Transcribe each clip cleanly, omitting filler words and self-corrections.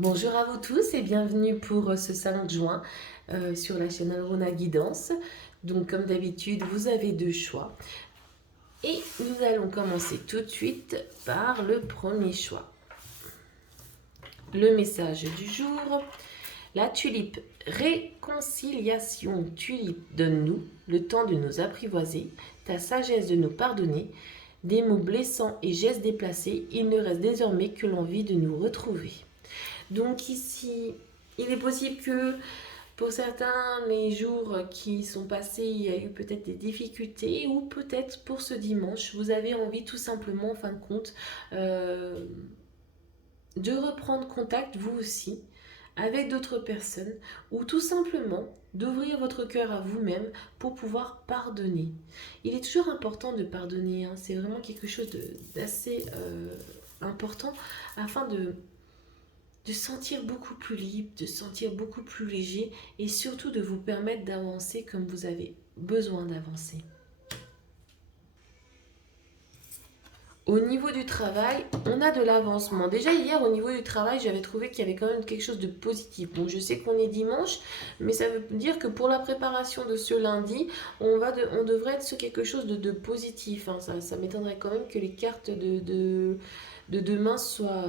Bonjour à vous tous et bienvenue pour ce 5 juin sur la chaîne Alrona Guidance. Donc comme d'habitude, vous avez deux choix. Et nous allons commencer tout de suite par le premier choix. Le message du jour. La tulipe, réconciliation. Tulipe, donne-nous le temps de nous apprivoiser, ta sagesse de nous pardonner. Des mots blessants et gestes déplacés, il ne reste désormais que l'envie de nous retrouver. Donc ici, il est possible que pour certains, les jours qui sont passés, il y a eu peut-être des difficultés ou peut-être pour ce dimanche, vous avez envie tout simplement, en fin de compte, de reprendre contact, vous aussi, avec d'autres personnes ou tout simplement d'ouvrir votre cœur à vous-même pour pouvoir pardonner. Il est toujours important de pardonner, hein. C'est vraiment quelque chose d'assez important afin de sentir beaucoup plus libre, de sentir beaucoup plus léger et surtout de vous permettre d'avancer comme vous avez besoin d'avancer. Au niveau du travail, on a de l'avancement. Déjà hier, au niveau du travail, j'avais trouvé qu'il y avait quand même quelque chose de positif. Bon, je sais qu'on est dimanche, mais ça veut dire que pour la préparation de ce lundi, on devrait être sur quelque chose de positif, hein. Ça m'étonnerait quand même que les cartes de demain soient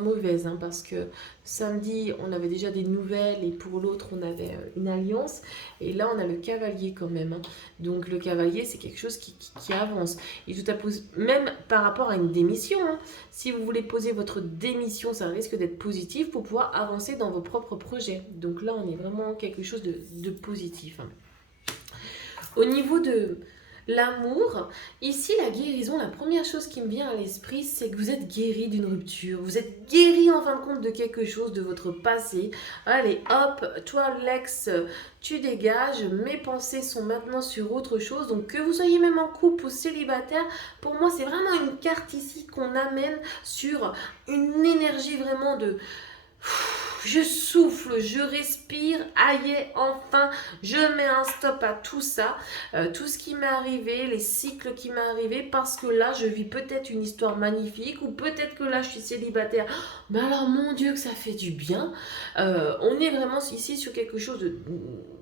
mauvaises, hein, parce que samedi on avait déjà des nouvelles et pour l'autre on avait une alliance et là on a le cavalier quand même, hein. Donc le cavalier c'est quelque chose qui avance et tout à même par rapport à une démission, hein. Si vous voulez poser votre démission, ça risque d'être positif pour pouvoir avancer dans vos propres projets. Donc là on est vraiment quelque chose de positif, hein. Au niveau de l'amour, ici la guérison, la première chose qui me vient à l'esprit, c'est que vous êtes guéri d'une rupture. Vous êtes guéri en fin de compte de quelque chose, de votre passé. Allez, hop, toi l'ex, tu dégages. Mes pensées sont maintenant sur autre chose. Donc que vous soyez même en couple ou célibataire, pour moi c'est vraiment une carte ici qu'on amène sur une énergie vraiment de... Je souffle, je respire, aïe, enfin, je mets un stop à tout ça, tout ce qui m'est arrivé, les cycles qui m'est arrivé, parce que là, je vis peut-être une histoire magnifique, ou peut-être que là, je suis célibataire. Mais alors, mon Dieu, que ça fait du bien. On est vraiment ici sur quelque chose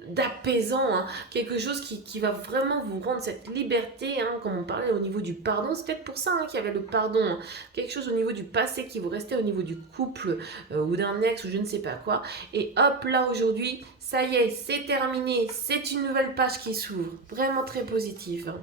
d'apaisant, hein, quelque chose qui va vraiment vous rendre cette liberté, hein, comme on parlait au niveau du pardon. C'est peut-être pour ça, hein, qu'il y avait le pardon, hein. Quelque chose au niveau du passé qui vous restait au niveau du couple ou d'un ex ou je ne sais pas quoi. Et hop, là aujourd'hui, ça y est, c'est terminé. C'est une nouvelle page qui s'ouvre. Vraiment très positive, hein.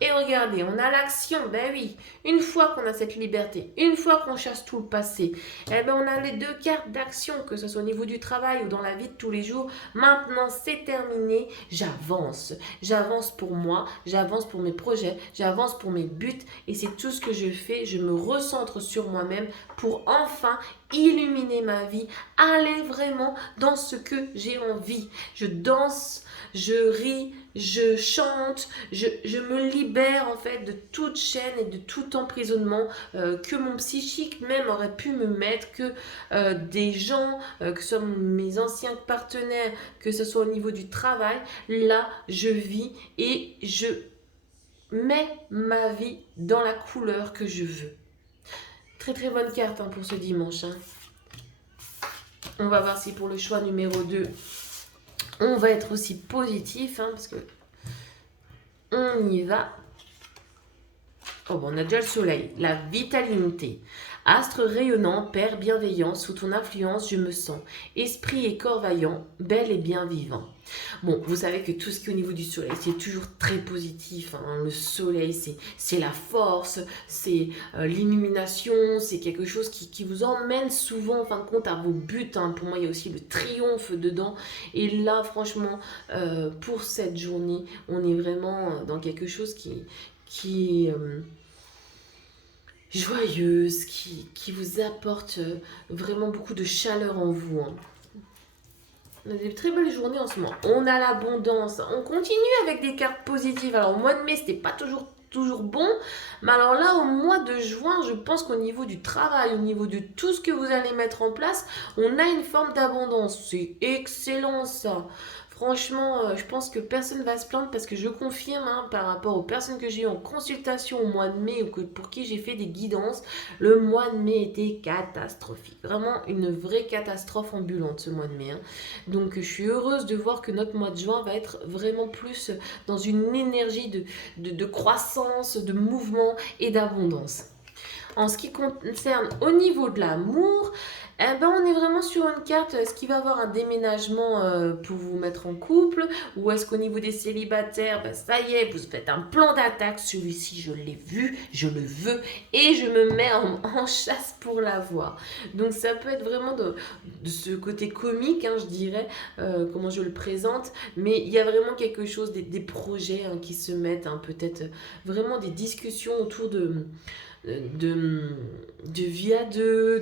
Et regardez, on a l'action, ben oui. Une fois qu'on a cette liberté, une fois qu'on chasse tout le passé, eh ben on a les deux cartes d'action, que ce soit au niveau du travail ou dans la vie de tous les jours. Maintenant, c'est terminé, j'avance. J'avance pour moi, j'avance pour mes projets, j'avance pour mes buts. Et c'est tout ce que je fais. Je me recentre sur moi-même pour enfin illuminer ma vie, aller vraiment dans ce que j'ai envie. Je danse, je ris, je chante, je me libère en fait de toute chaîne et de tout emprisonnement que mon psychique même aurait pu me mettre, que des gens, que ce soit mes anciens partenaires, que ce soit au niveau du travail. Là, je vis et je mets ma vie dans la couleur que je veux. Très très bonne carte, hein, pour ce dimanche, hein. On va voir si pour le choix numéro 2, on va être aussi positif, hein, parce que on y va. Oh, bon, on a déjà le soleil, la vitalité. Astre rayonnant, Père bienveillant, sous ton influence je me sens. Esprit et corps vaillant, bel et bien vivant. Bon, vous savez que tout ce qui est au niveau du soleil, c'est toujours très positif, hein. Le soleil, c'est la force, c'est l'illumination, c'est quelque chose qui vous emmène souvent, en fin de compte, à vos buts, hein. Pour moi, il y a aussi le triomphe dedans. Et là, franchement, pour cette journée, on est vraiment dans quelque chose qui est joyeuse, qui vous apporte vraiment beaucoup de chaleur en vous, hein. On a des très belles journées en ce moment. On a l'abondance. On continue avec des cartes positives. Alors au mois de mai, c'était pas toujours bon. Mais alors là, au mois de juin, je pense qu'au niveau du travail, au niveau de tout ce que vous allez mettre en place, on a une forme d'abondance. C'est excellent ça. Franchement, je pense que personne ne va se plaindre parce que je confirme hein, par rapport aux personnes que j'ai eues en consultation au mois de mai ou pour qui j'ai fait des guidances, le mois de mai était catastrophique. Vraiment une vraie catastrophe ambulante ce mois de mai, hein. Donc je suis heureuse de voir que notre mois de juin va être vraiment plus dans une énergie de croissance, de mouvement et d'abondance. En ce qui concerne au niveau de l'amour, eh ben on est vraiment sur une carte, est-ce qu'il va y avoir un déménagement pour vous mettre en couple ou est-ce qu'au niveau des célibataires, ben, ça y est, vous faites un plan d'attaque, celui-ci je l'ai vu, je le veux et je me mets en chasse pour l'avoir. Donc ça peut être vraiment de ce côté comique, hein, je dirais, comment je le présente, mais il y a vraiment quelque chose, des projets hein, qui se mettent, hein, peut-être vraiment des discussions autour de, de vie à deux,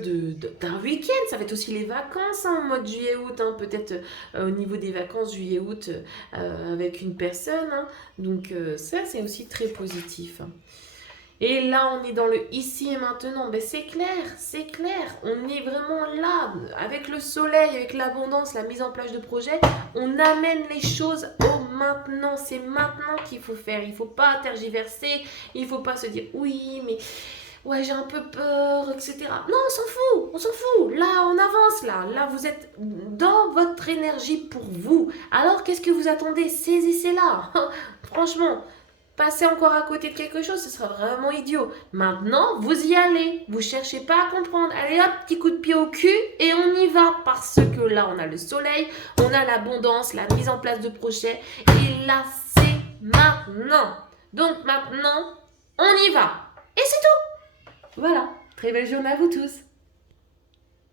d'un week-end. Ça va être aussi les vacances hein, en mode juillet-août, hein, peut-être au niveau des vacances juillet-août avec une personne, hein. Donc ça, c'est aussi très positif, hein. Et là, on est dans le ici et maintenant. Ben, c'est clair, c'est clair. On est vraiment là, avec le soleil, avec l'abondance, la mise en place de projets. On amène les choses au maintenant. C'est maintenant qu'il faut faire. Il ne faut pas tergiverser. Il ne faut pas se dire oui, mais ouais, j'ai un peu peur, etc. Non, on s'en fout, on s'en fout. Là, on avance, là. Là, vous êtes dans votre énergie pour vous. Alors, qu'est-ce que vous attendez? Saisissez-la. Franchement. Passer encore à côté de quelque chose, ce sera vraiment idiot. Maintenant, vous y allez. Vous cherchez pas à comprendre. Allez hop, petit coup de pied au cul et on y va. Parce que là, on a le soleil, on a l'abondance, la mise en place de projets. Et là, c'est maintenant. Donc maintenant, on y va. Et c'est tout. Voilà. Très belle journée à vous tous.